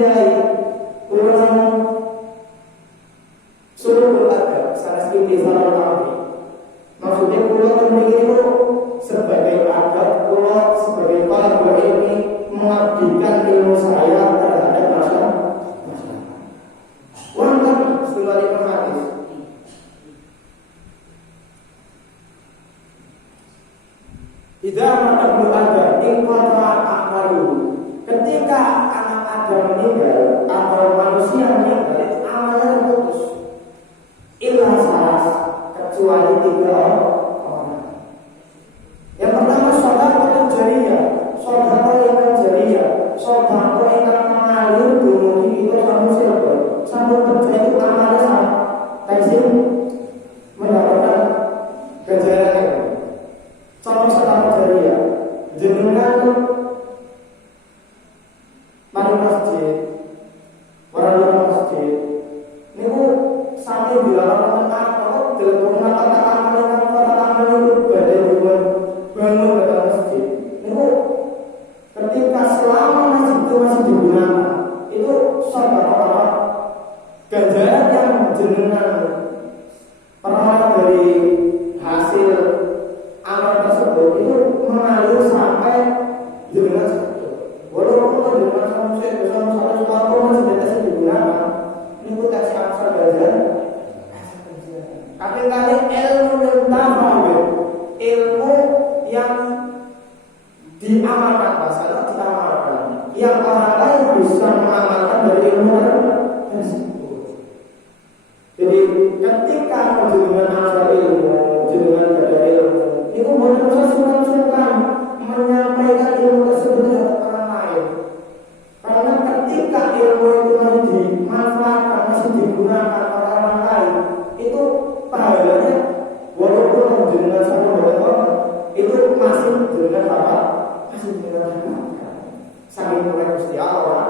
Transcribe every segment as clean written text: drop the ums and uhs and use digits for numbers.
kiai kurang suruh ada salah sedikit salah kami. Maksudnya pulau ini itu sebagai adab pulau sebagai para ini mengabdikan ilmu saya terhadap masyarakat. Walaupun setelah itu hadis. Idza mata ada ingkata amalu. Ketika anak Adam meninggal atau manusia meninggal, amalnya terputus. Illa salah kecuali 3 orang. Yang pertama sedekah jariyah, sedekah yang mengalir dumugi itu manusia. Sampai kerja itu amalnya sama. Kasih mendapatkan ganjaran. Contoh sedekah jariyah, jenengan mari masjid, orang masjid. Niku sampai dilarang apa? Dilarang kata-kata itu badai bangun dalam masjid. Niku ketika selama masjid itu masih digunakan, itu sedekah ganjaran yang jenengan peroleh dari hasil amal tersebut itu mengalir sampai jenengan sebut. Walaupun jenengan manusia bersama suatu masih digunakan, ini teks asal ganjaran. Kali ilmu yang ilmu yang diamalkan, masalah diamalkan, yang orang lain bisa mengamalkan dari ilmu tersebut. Jadi ketika jenengan asal ilmu, jenengan ada ilmu, itu benar-benar sungkan menyampaikan ilmu tersebut kepada orang lain. Karena ketika ilmu itu masih dimanfaatkan, masih digunakan oleh orang lain, itu pahalanya walaupun jenengan sama orang itu masih jenengan apa? Masih jenengan saking mulai Gusti Allah.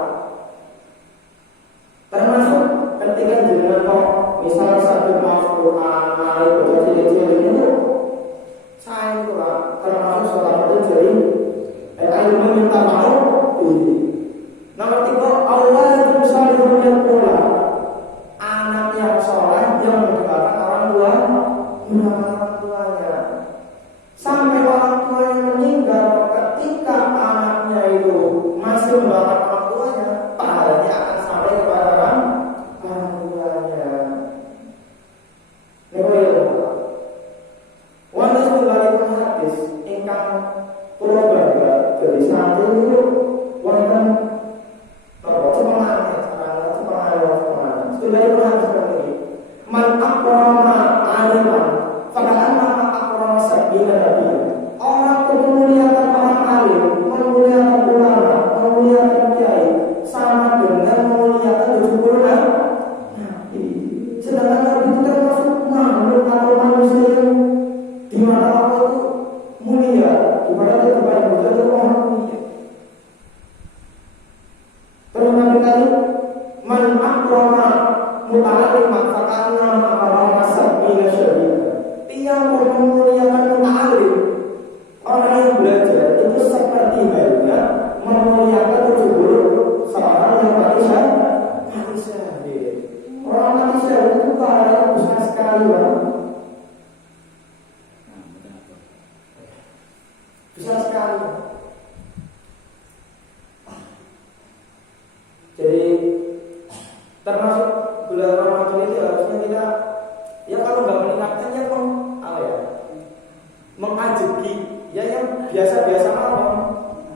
Termasuk ketika jenengan kok misalnya satu Al-Quran, mari baca cilik-cilik itu saya itu lah termasuk saudara jadi ilmu minta maaf ini. Nomor 3 Allah itu salihun yang pula anak yang soleh yang mendengarkan orang tuanya sampai orang tuanya meninggal. Ketika anaknya itu masih mendengarkan orang tuanya, pahalanya akan sampai kepada orang tuanya. Wanda sebalik hadis ingkang kula bangga dari satu itu wonten semangat sebalik hadis seperti ini. Man akrama aliman fakalan nama akrama sabila nabi. Orang yang memuliakan orang alim, memuliakan ulama, memuliakan kiai sama dengan memuliakan 70 nabi. Sedangkan nabi itu termasuk makhluk atau manusia yang di mana Allah itu mulia, di mana dia terbaik, itu orang mulia. Terus Nabi tadi, man akrama muta'alim fakana ma'arama sabila syariah. Tiang memuliakan muta'alim, orang yang belajar itu seperti halnya memuliakan 70 seorang yang mati syahid. Orang mati syahid itu keadaan besar sekali, besar sekali. Jadi termasuk bulan Ramadan ini harusnya kita, ya kalau nggak meningkatkannya mengajeki, ya yang biasa-biasa malam,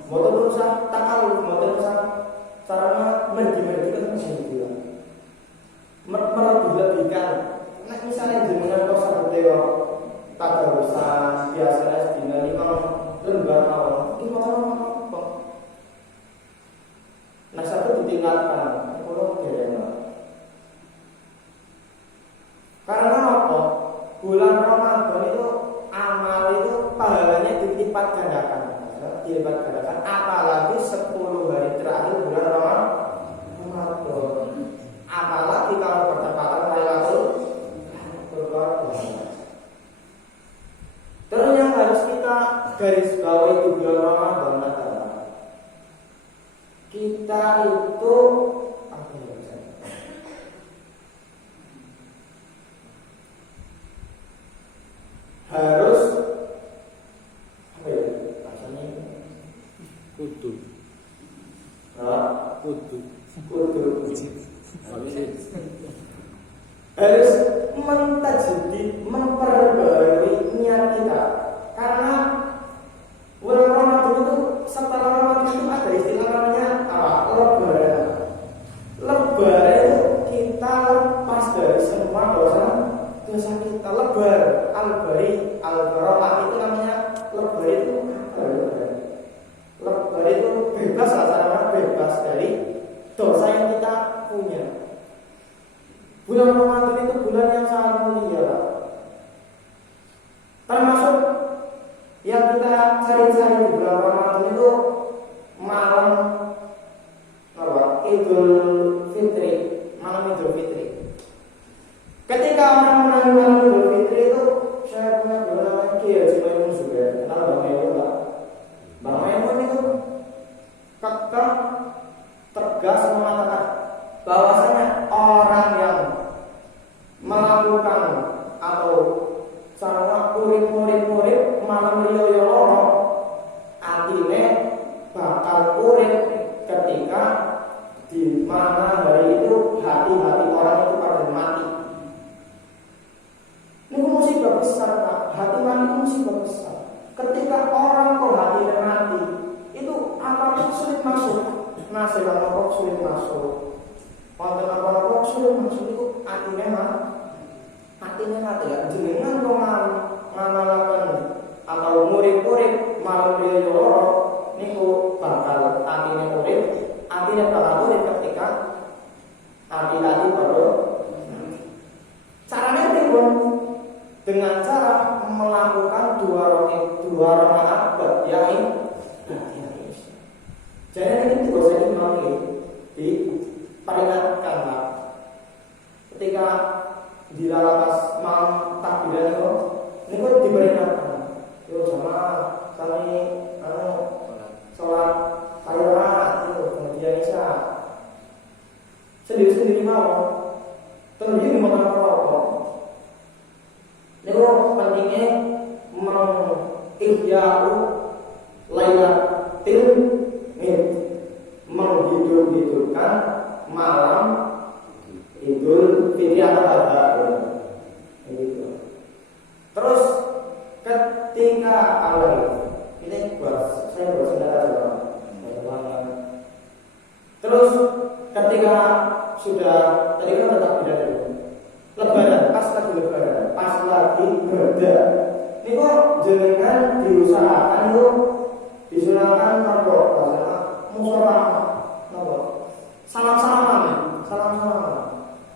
mau berusaha takal, mau berusaha caranya mergi-mergi kan sini juga, melebih-lebihkan. Nah misalnya jenengan kau seperti tak berusaha biasa dina 5 lembar awal, 5 apa? Nah satu ditingkatkan, kalau tidak. Karena apa? Bulan Ramadan itu amal itu pahalanya dilipat gandakan. Dilipat gandakan apalagi 10 hari terakhir bulan Ramadan. Apalagi kalau bertepatan Lailatul Qadar. Terus yang harus kita garis bawahi di bulan Ramadan adalah kita itu harus mentajdid, memperbarui niat kita. Karena bulan Ramadan itu, setelah Ramadan itu ada istilah namanya lebaran. Lebaran itu kita lepas dari semua dosa kita. Lebar, al-bari, al-barokah itu namanya lebar itu apa? Lebar itu bebas lah, cara bebas dari dosa yang kita punya. Bulan Ramadan itu bulan yang sangat mulia. Termasuk yang kita cari-cari di bulan Ramadan itu malam Idul Fitri, malam Idul Fitri. Ketika orang menangi malam Idul Fitri itu, saya punya guru namanya Kiai Haji Maimun juga. Kenal Bang Maimun lah. Bang Maimun itu kekeh tegas mengatakan bahwasanya orang yang melakukan atau cara murid-murid malam riyo loro atine bakal urip ketika di mana hari itu hati-hati orang itu pada mati. Ini musibah besar, Pak. Hati mati itu musibah besar. Ketika orang kok hatinya mati, itu apapun sulit masuk. Nasi apa sulit masuk. Konten apa sulit masuk itu hatinya mati. Hatinya mati ya. Jenengan kok ngamalaken atau murid-murid malam dia loro niku bakal hatinya urip. Hatinya bakal urip ketika hati-hati baru. Caranya pripun? Dengan cara melakukan dua rakaat yang jadi ini tidak usah diperingatkan lah. Ketika di lapas malam takbiran itu diperingatkan. Yo jamaah kami sholat rakaat itu kemudian isya sendiri-sendiri mau tentunya dimakan rokok. Ini pentingnya mengihya'u lailatul menghidup-hidupkan malam Idul Fitri atau Adha gitu. Terus ketika awal ini saya bersaudara juga. Terus ketika sudah tadi kan tetap tidak dulu. Lebaran, pas lagi lebaran, pas lagi berda. Ini kok jangan diusahakan itu disunahkan nopo musyawarah nopo salam-salaman.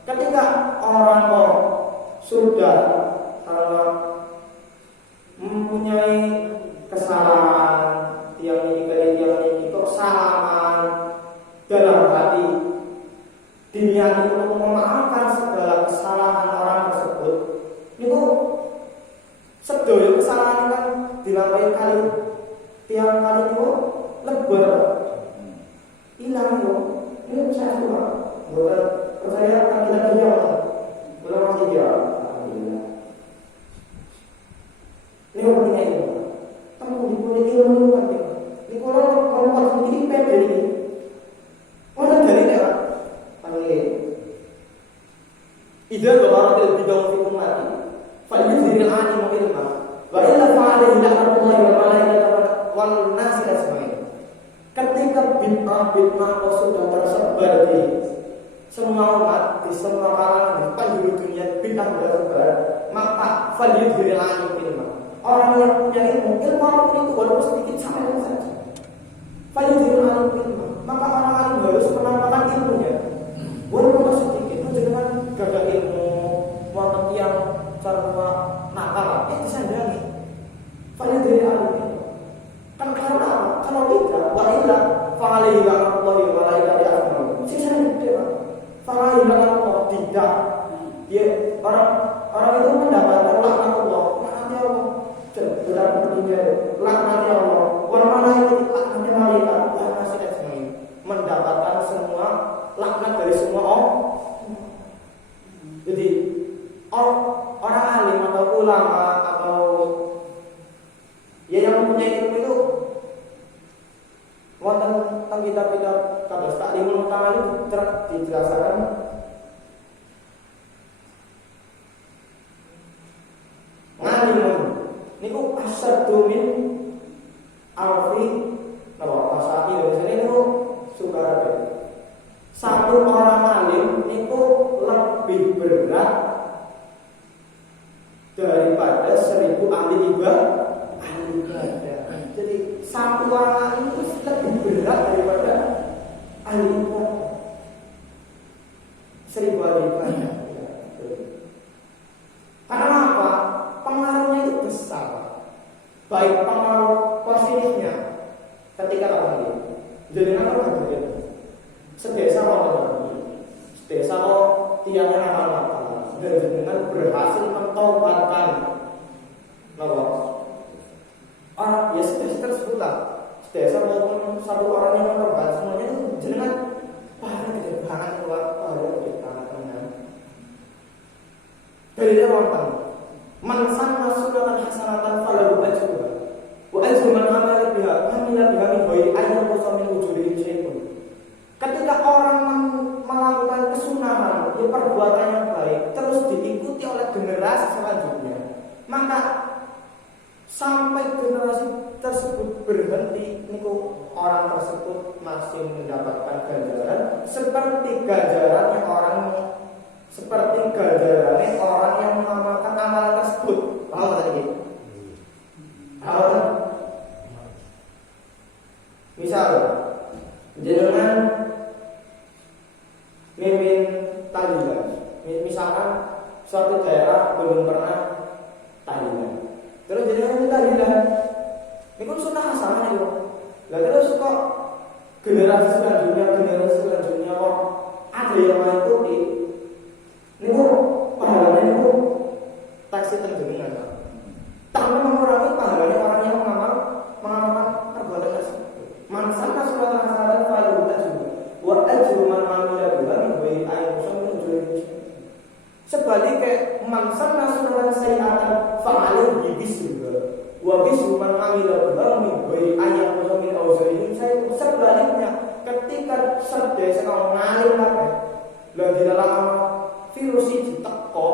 Ketika orang kok sudah mempunyai kesalahan yang ini kok salaman dalam hati diniati untuk memaafkan segala kesalahan orang tersebut. Itu sedaya kesalahan kan dilampaui kali tiang kali itu lebar hilang itu. Ini saya cuma bukan percaya kan kita jawab belum masih jawab. Ini pentingnya itu. Kamu dipunyai ilmu penting. Ini kalau sendiri pede ini. Orang dari dia panggil. Ida doa bidang fikum mati. Fa'idil alim ilma. Wa illa fa'alaihi la'natullahi wa malaikatihi wal nasi ajmain. Ketika bid'ah sudah tersebar di semua umat, di semua kalangan, di penjuru dunia bid'ah sudah tersebar, maka fa'idil alim ilma. Orang yang punya ilmu apapun itu walaupun sedikit sampai saja. Fa'idil alim ilma. Maka orang alim harus menampakkan ilmunya. Walaupun sedikit itu jangan gagal ilmu, wonten yang cara nakal, disandangi. Fa'idil alim ilma. Kan karena kalau tidak, wa illa fa'alaihi la'natullahi wa malaikatihi ajmain. Sisa tidak. Fa'alaihi la'natullah tidak. Ya, orang itu mendapatkan laknat Allah. Laknat Allah. Benar pentingnya laknat Allah. Wa malaikatihi laknat malaikat. Laknat ajmain. Mendapatkan semua laknat dari semua orang. Jadi orang alim atau ulama atau ya yang mempunyai ilmu itu wonten teng kitab-kitab kados taklimul muta'allim dijelaskan ngalimun niku asyaddu min alfi bahasa Indonesia niku sukarabe. Satu orang alim niku lebih berat daripada 1000 ahli ibadah. Jadi satu orang alim itu lebih berat daripada ahli ibadah. 1000 ahli ibadah. Karena apa? Pengaruhnya itu besar. Baik pengaruh positifnya ketika orang ini jadi apa berbeda. Sedesa orang sedesa tiangnya nakal-nakal dan dengan berhasil mentaubatkan orang ya sedesa tersebut lah. Sedesa maupun satu orang yang mentaubat semuanya itu jenengan paling gede banget keluar paling gede banget teman. Dari dia wonten man sanna sunnatan hasanatan falahu ajruha wa ajru man amila biha min ghairi ayyin min wujudi syai'un. Ketika orang melakukan kesunahan, perbuatan yang baik, terus diikuti oleh generasi selanjutnya, maka sampai generasi tersebut berhenti, niku orang tersebut masih mendapatkan ganjaran seperti ganjarannya orang yang mengamalkan amalan tersebut. Paham tadi? Misal, jenengan mimpin tahlilan. Misalkan suatu daerah belum pernah tahlilan. Terus jenengan minta tahlilan. Ini kan sunnah hasanah itu. Lah terus kok generasi selanjutnya kok ada yang mengikuti. Ini kok pahalanya itu taksi tenjenengan. Tanpa mengurangi pahalanya orang yang mengamalkan perbuatan tersebut. Man sanna sunnatan hasanatan falahu ajruha wa ajru man amila biha min ghairi ayyin min sebaliknya man sanna sunnatan sayyi'atan fa'alayhi bisruha wa bisru man amila biha min ghairi ayyin min awzarihi. Sebaliknya ketika sedaya orang ngalim kabeh lan di dalam virus iki teko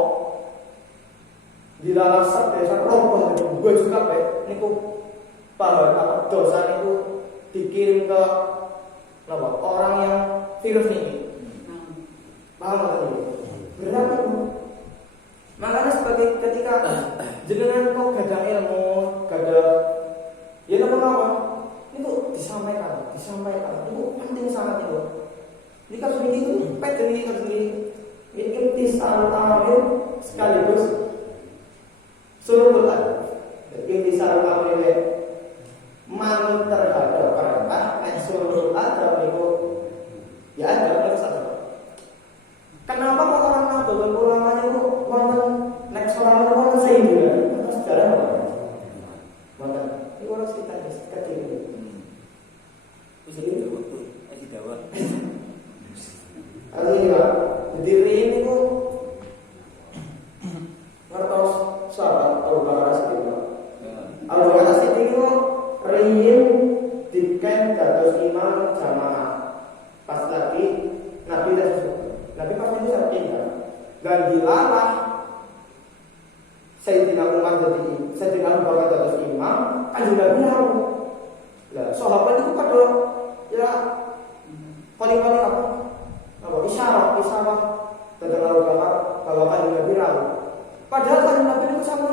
di dalam sedaya roboh baju kabeh niku pahala dosa niku dikirim ke orang yang virus ini. Paham tak ini? Berat itu. Makanya sebagai ketika jenengan kok gada ilmu, gada ya apa? Itu disampaikan. Itu penting sangat itu. Ini kasus ini itu pet ini kasus ini. Ini intisal amil sekaligus suruh intisal amil man terhadap perintah suruh ada itu ya ada terus ada. Kenapa kok orang Nahdlatul Ulama itu wonten nek salat wonten sehingga atau sejarah wonten iki ora cerita kecil ini. Wis iki waktu iki dawuh. Artinya diri ini ku ngertos sahabat Abu Bakar As-Siddiq. Abu Bakar As-Siddiq itu riyin diken dados imam jamaah. Pas lagi Nabi pas itu saya tinggal dan dilarang Sayyidina Umar jadi Sayyidina Abu Bakar dados imam kan juga bilang lah sahabat itu pada ya kali-kali apa isyarat tentang Abu Bakar bahwa kan juga bilang padahal kan Nabi itu sama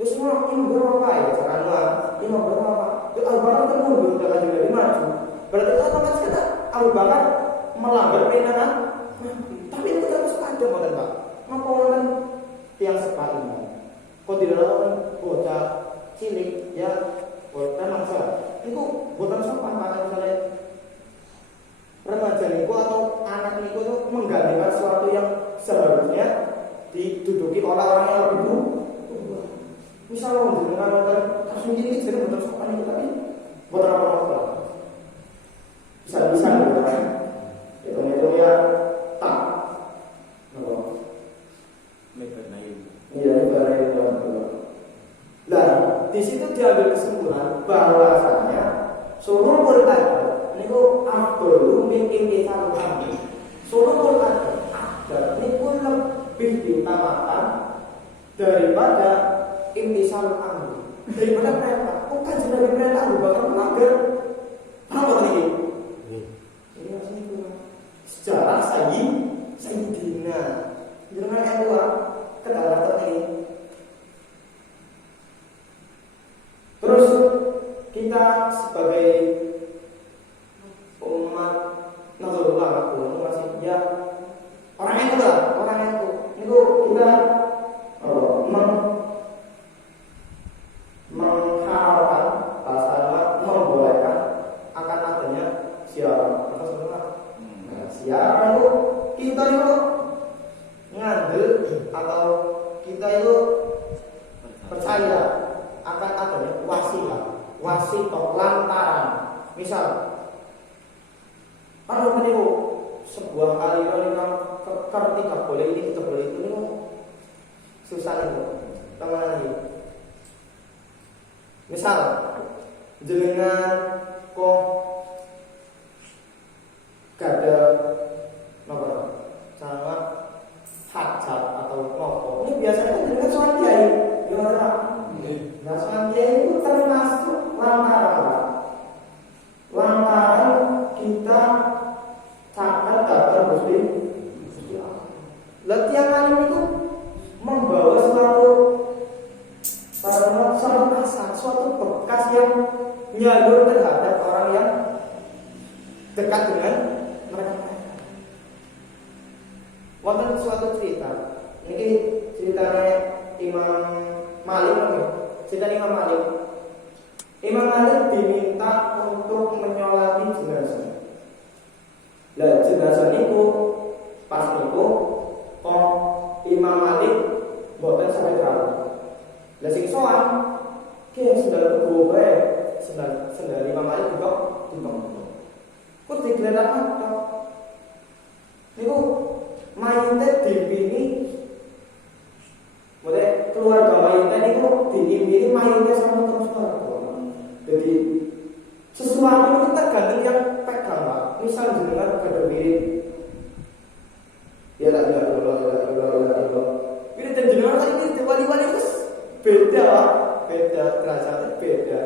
terus ini berapa ya sekarang ini berapa itu Abu Bakar kan mundur dengan juga maju berarti otomatis kita Abu Bakar melanggar perintah tapi itu termasuk ada modal Pak. Ngapa orang yang sepatu kok tidak lawan bocah cilik ya bocah mangsa itu bukan sopan Pak misalnya remaja niku atau anak niku itu menggantikan sesuatu yang seharusnya diduduki oleh orang yang lebih tua. Misalnya dengan modal kasus ini jadi bukan sopan itu tapi bukan apa-apa bisa gitu kan. Hitung-hitungnya tak iya lebar nah di situ diambil kesimpulan bahwasanya surul adab niku afdalu min imtitsalil amri. Sulukul adab niku lebih diutamakan daripada imtitsalil amri. Daripada perintah. Kok kanjeng Nabi perintah Abu Bakar melanggar? Apa ini? Ini maksudnya itu. Sejarah Sayyidina. Jangan yang dua kedalaman ini. Terus kita sebagai umat Nahdlatul Ulama masih ya orang yang itu kita mengharapkan bahasa membolehkan akan adanya siaran. Apa sebenarnya? Siaran itu kita itu ngambil atau kita itu percaya akan adanya wasilah lantaran. Misal kalau meniru sebuah aliran yang ketika boleh ini kita boleh itu susah itu teman ini. Misal jenengan kok gada sama hajat atau nopo. Ini biasanya jenengan sholat kiai, gimana? Nah, sholat kiai itu termasuk lantaran kita sangat dapat muslim. Latihan alim itu membawa suatu bekas yang nyalur terhadap orang yang dekat dengan mereka. Wonten suatu cerita. Ini ceritanya Imam Malik. Imam Malik diminta untuk menyolati jenazah. Lah jenazah itu pas itu Imam Malik boten sampai tahu. Lah sing sowan ki sendal kuwo bae, sendal Imam Malik juga ditompo. Kok digeletak tok. Niku mayite dipini mulai keluarga mayite niku diimpini mayite sama terus jadi sesuatu itu tergantung yang pegang Pak. Misal jenengan pada mirip ya la ilaha illallah. Ini jenengan tadi wali-wali itu beda Pak. Beda derajatnya beda.